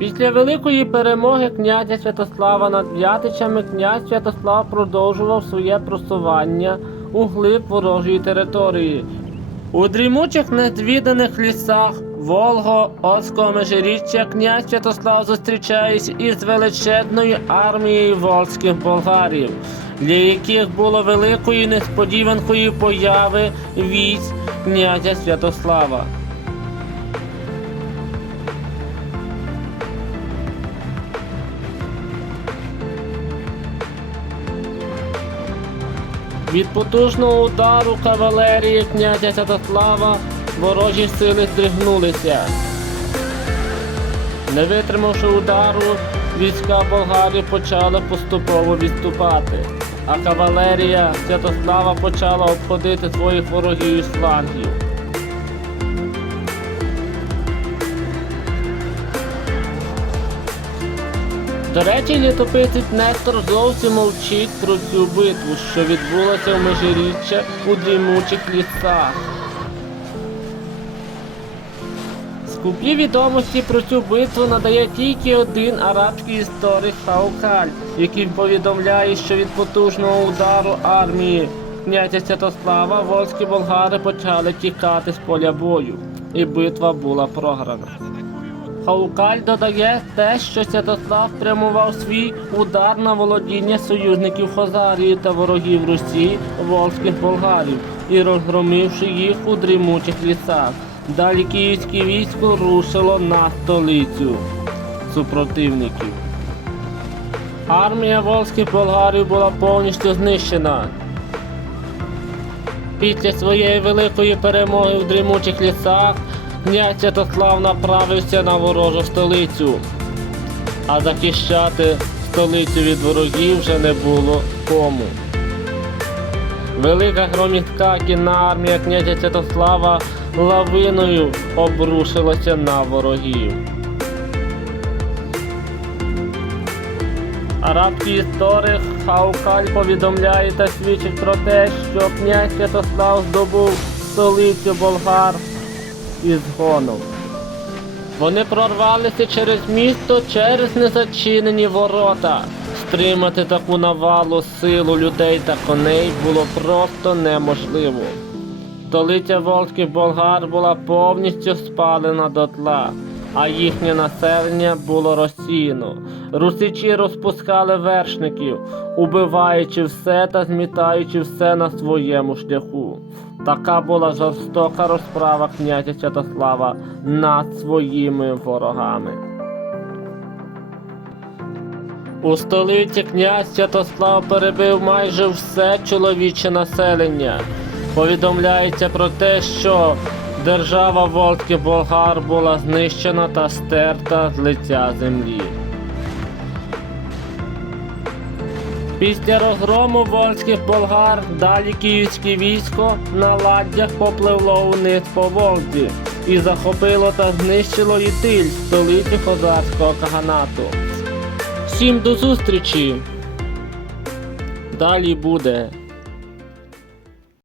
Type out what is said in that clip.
Після великої перемоги князя Святослава над В'ятичами князь Святослав продовжував своє просування у глиб ворожої території. У дрімучих незвіданих лісах Волго, Оського межиріччя князь Святослав зустрічається із величезною армією волзьких болгарів, для яких було великою несподіванкою появи військ князя Святослава. Від потужного удару кавалерії князя Святослава ворожі сили здригнулися. Не витримавши удару, війська болгарів почали поступово відступати, а кавалерія Святослава почала обходити своїх ворогів із флангів. До речі, літописець Нестор зовсім мовчить про цю битву, що відбулася в межиріччя у дрімучих лісах. Скупі відомості про цю битву надає тільки один арабський історик Хаукаль, який повідомляє, що від потужного удару армії князя Святослава волзькі болгари почали тікати з поля бою, і битва була програна. Хаукаль додає те, що Святослав прямував свій удар на володіння союзників Хозарії та ворогів Русі, волзьких болгарів, і розгромивши їх у дрімучих лісах. Далі київське військо рушило на столицю супротивників. Армія волзьких болгарів була повністю знищена. Після своєї великої перемоги в дрімучих лісах князь Святослав направився на ворожу столицю, а захищати столицю від ворогів вже не було кому. Велика громістка кінна армія князя Святослава лавиною обрушилася на ворогів. Арабський історик Хаукаль повідомляє та свідчить про те, що князь Святослав здобув столицю болгар із гоном. Вони прорвалися через місто через незачинені ворота. Стримати таку навалу силу людей та коней було просто неможливо. Столиця волзьких болгар була повністю спалена дотла, а їхнє населення було розсіяно. Русичі розпускали вершників, убиваючи все та змітаючи все на своєму шляху. Така була жорстока розправа князя Святослава над своїми ворогами. У столиці князь Святослав перебив майже все чоловіче населення. Повідомляється про те, що держава волзьких болгар була знищена та стерта з лиця землі. Після розгрому волзьких болгар далі київське військо на ладдях попливло униз по Волзі і захопило та знищило Ітиль, столицю Хозарського каганату. Всім до зустрічі! Далі буде.